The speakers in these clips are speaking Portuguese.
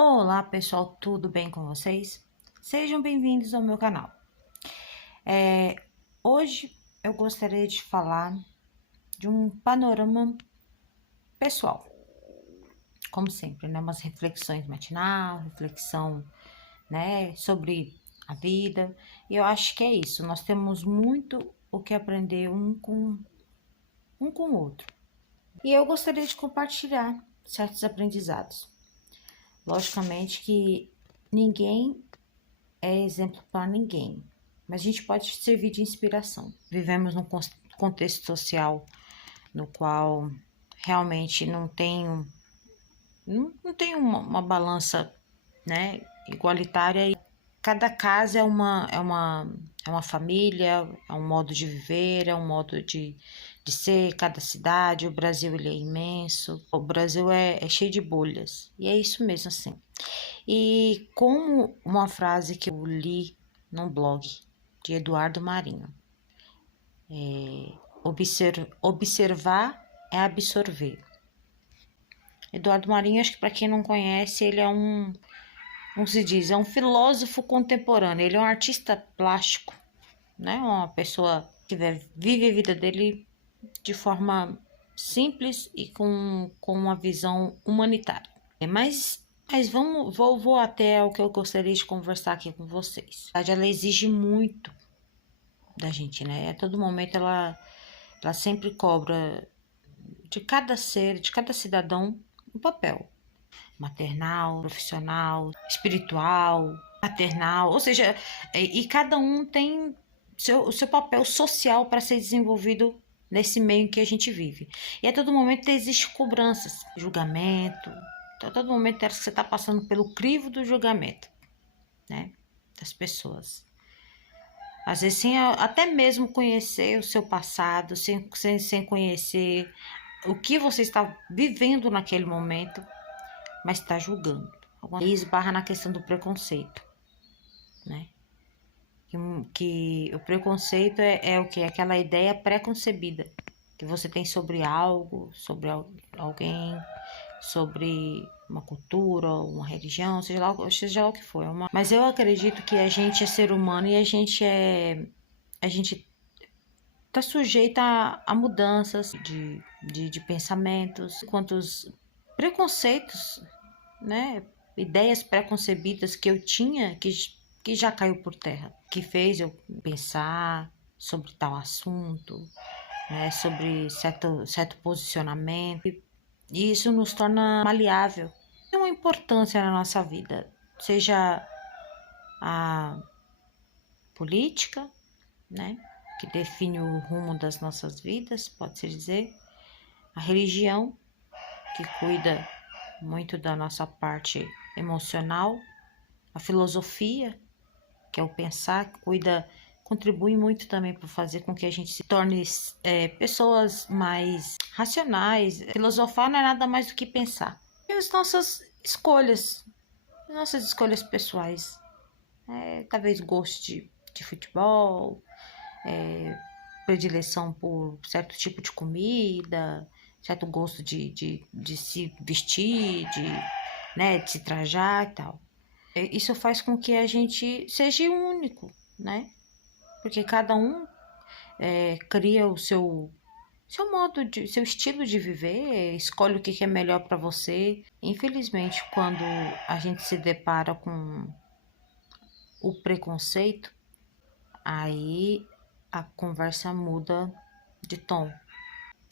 Olá pessoal, tudo bem com vocês? Sejam bem-vindos ao meu canal. Hoje eu gostaria de falar de um panorama pessoal, como sempre, né? Umas reflexões matinal, reflexão, né, sobre a vida. E eu acho que é isso. Nós temos muito o que aprender um com o outro. E eu gostaria de compartilhar certos aprendizados. Logicamente que ninguém é exemplo para ninguém, mas a gente pode servir de inspiração. Vivemos num contexto social no qual realmente não tem uma balança, né, igualitária. E cada casa é uma família, é um modo de viver, é um modo de ser, cada cidade. O Brasil, ele é imenso, o Brasil é cheio de bolhas, e é isso mesmo assim. E como uma frase que eu li num blog de Eduardo Marinho, observar é absorver. Eduardo Marinho, acho que para quem não conhece, ele é como se diz, é um filósofo contemporâneo, ele é um artista plástico, né? Uma pessoa que vive a vida dele de forma simples e com uma visão humanitária. Mas vou até o que eu gostaria de conversar aqui com vocês. A verdade, ela exige muito da gente, né? A todo momento ela sempre cobra de cada ser, de cada cidadão, um papel. Maternal, profissional, espiritual, paternal, ou seja, e cada um tem o seu papel social para ser desenvolvido nesse meio em que a gente vive. E a todo momento existe cobranças, julgamento, a todo momento você está passando pelo crivo do julgamento, né, das pessoas. Às vezes sem até mesmo conhecer o seu passado, sem conhecer o que você está vivendo naquele momento, mas está julgando. E esbarra na questão do preconceito, né? Que o preconceito é o que? Aquela ideia pré-concebida que você tem sobre algo, sobre alguém, sobre uma cultura, uma religião, seja lá o que for. Mas eu acredito que a gente é ser humano e a gente está sujeita a mudanças de pensamentos, quantos preconceitos, né? Ideias preconcebidas que eu tinha que já caiu por terra, que fez eu pensar sobre tal assunto, né? Sobre certo posicionamento. E isso nos torna maleável. Tem uma importância na nossa vida, seja a política, né? Que define o rumo das nossas vidas, pode-se dizer, a religião, que cuida muito da nossa parte emocional, a filosofia, que é o pensar, que contribui muito também para fazer com que a gente se torne pessoas mais racionais. Filosofar não é nada mais do que pensar. E as nossas escolhas pessoais. Talvez gosto de futebol, predileção por certo tipo de comida, certo gosto de se vestir, né, de se trajar e tal. Isso faz com que a gente seja único, né? Porque cada um cria o seu estilo de viver, escolhe o que é melhor para você. Infelizmente, quando a gente se depara com o preconceito, aí a conversa muda de tom.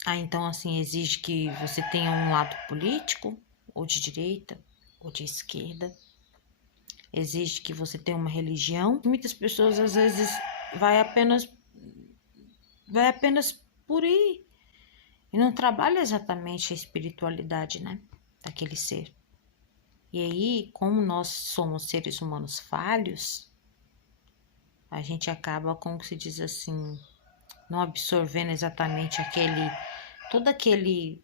Então, assim, exige que você tenha um lado político, ou de direita, ou de esquerda. Exige que você tenha uma religião. Muitas pessoas, às vezes, vai apenas por ir. E não trabalha exatamente a espiritualidade, né? Daquele ser. E aí, como nós somos seres humanos falhos, a gente acaba, como se diz assim, não absorvendo exatamente todo aquele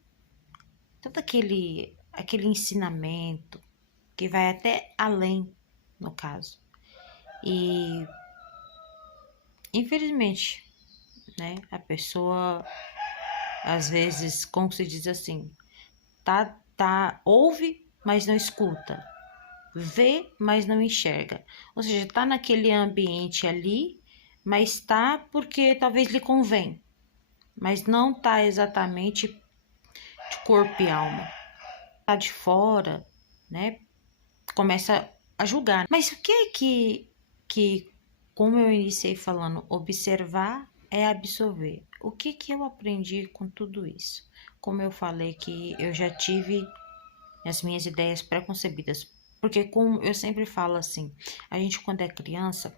ensinamento que vai até além, no caso. E infelizmente, né, a pessoa às vezes, como se diz assim, ouve, mas não escuta. vê, mas não enxerga. Ou seja, está naquele ambiente ali, mas está porque talvez lhe convém, mas não está exatamente de corpo e alma. Está de fora, né? Começa a julgar. Mas o que é que como eu iniciei falando, observar é absorver. O que eu aprendi com tudo isso? Como eu falei que eu já tive as minhas ideias pré-concebidas. Porque como eu sempre falo assim, a gente quando é criança,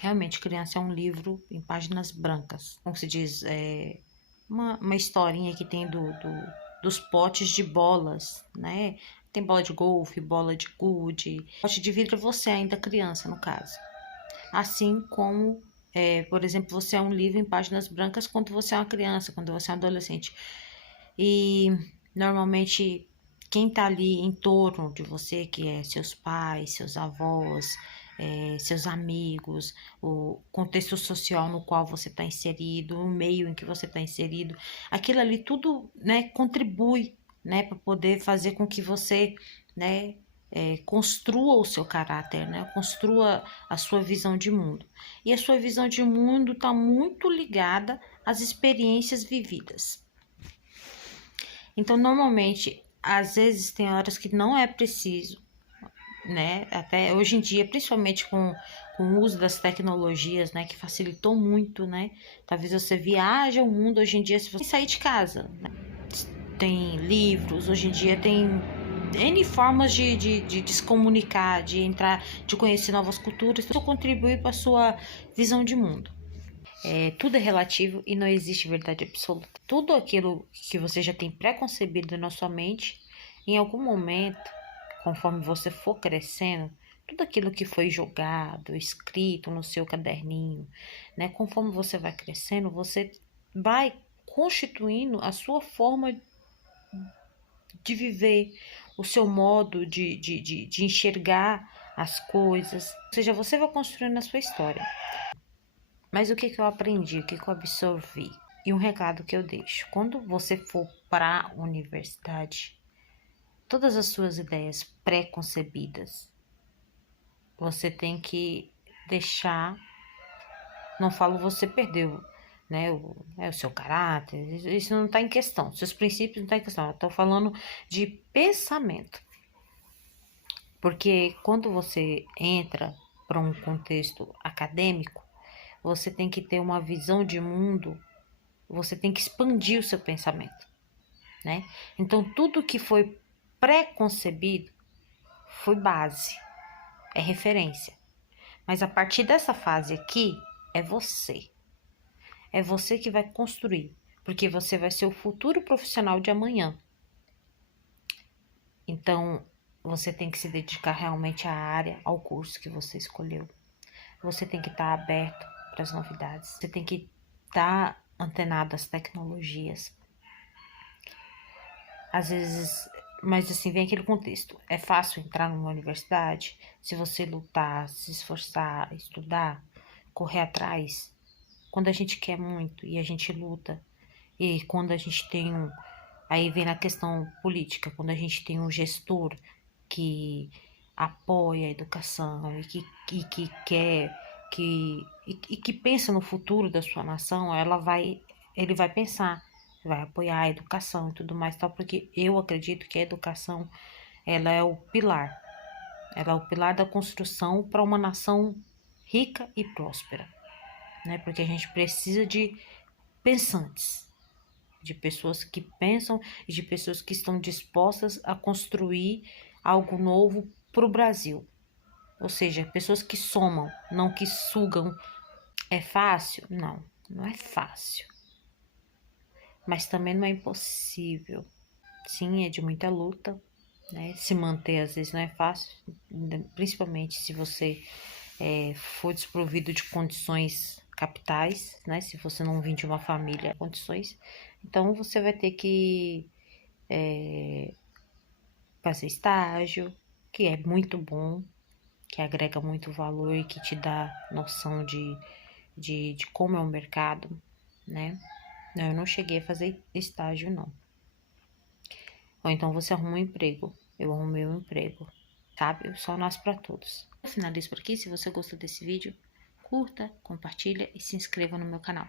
realmente criança é um livro em páginas brancas. Como se diz, uma historinha que tem dos potes de bolas, né? Tem bola de golfe, bola de gude. Pote de vidro é você ainda criança, no caso. Assim como, por exemplo, você é um livro em páginas brancas quando você é uma criança, quando você é um adolescente. E normalmente quem tá ali em torno de você, que é seus pais, seus avós, seus amigos, o contexto social no qual você está inserido, o meio em que você está inserido, aquilo ali tudo, né, contribui, né, para poder fazer com que você, né, construa o seu caráter, né, construa a sua visão de mundo. E a sua visão de mundo está muito ligada às experiências vividas. Então, normalmente, às vezes tem horas que não é preciso, né? Até hoje em dia, principalmente com o uso das tecnologias, né? Que facilitou muito, né? Talvez você viaje ao mundo hoje em dia se você sair de casa, né? Tem livros, hoje em dia tem N formas de se comunicar, de entrar, de conhecer novas culturas, tudo contribui para a sua visão de mundo. Tudo é relativo e não existe verdade absoluta. Tudo aquilo que você já tem pré-concebido na sua mente, em algum momento, conforme você for crescendo, tudo aquilo que foi jogado, escrito no seu caderninho, né? Conforme você vai crescendo, você vai constituindo a sua forma de viver, o seu modo de enxergar as coisas. Ou seja, você vai construindo a sua história. Mas o que eu aprendi, o que eu absorvi? E um recado que eu deixo: quando você for para a universidade, todas as suas ideias pré-concebidas, você tem que deixar, não falo você perdeu, né, o seu caráter, isso não está em questão, seus princípios não estão em questão, eu estou falando de pensamento. Porque quando você entra para um contexto acadêmico, você tem que ter uma visão de mundo, você tem que expandir o seu pensamento, né? Então, tudo que foi pré-concebido foi base, é referência. Mas a partir dessa fase aqui, é você. É você que vai construir, porque você vai ser o futuro profissional de amanhã. Então, você tem que se dedicar realmente à área, ao curso que você escolheu. Você tem que estar aberto para as novidades. Você tem que estar antenado às tecnologias. Às vezes, mas assim, vem aquele contexto. É fácil entrar numa universidade se você lutar, se esforçar, estudar, correr atrás. Quando a gente quer muito e a gente luta, e quando a gente tem um. Aí vem na questão política, quando a gente tem um gestor que apoia a educação e que quer e que pensa no futuro da sua nação, ele vai pensar, vai apoiar a educação e tudo mais, tal, porque eu acredito que a educação ela é ela é o pilar da construção para uma nação rica e próspera, né? Porque a gente precisa de pensantes, de pessoas que pensam e de pessoas que estão dispostas a construir algo novo para o Brasil. Ou seja, pessoas que somam, não que sugam. É fácil? Não, não é fácil. Mas também não é impossível. Sim, é de muita luta, né? Se manter às vezes não é fácil, principalmente se você for desprovido de condições capitais, né? Se você não vir de uma família com condições, então você vai ter que fazer estágio, que é muito bom, que agrega muito valor e que te dá noção de como é o mercado, né? Não, eu não cheguei a fazer estágio, não. Ou então você arruma um emprego. Eu arrumei um emprego. sabe? O sol nasce para todos. Eu finalizo por aqui. Se você gostou desse vídeo, curta, compartilha e se inscreva no meu canal.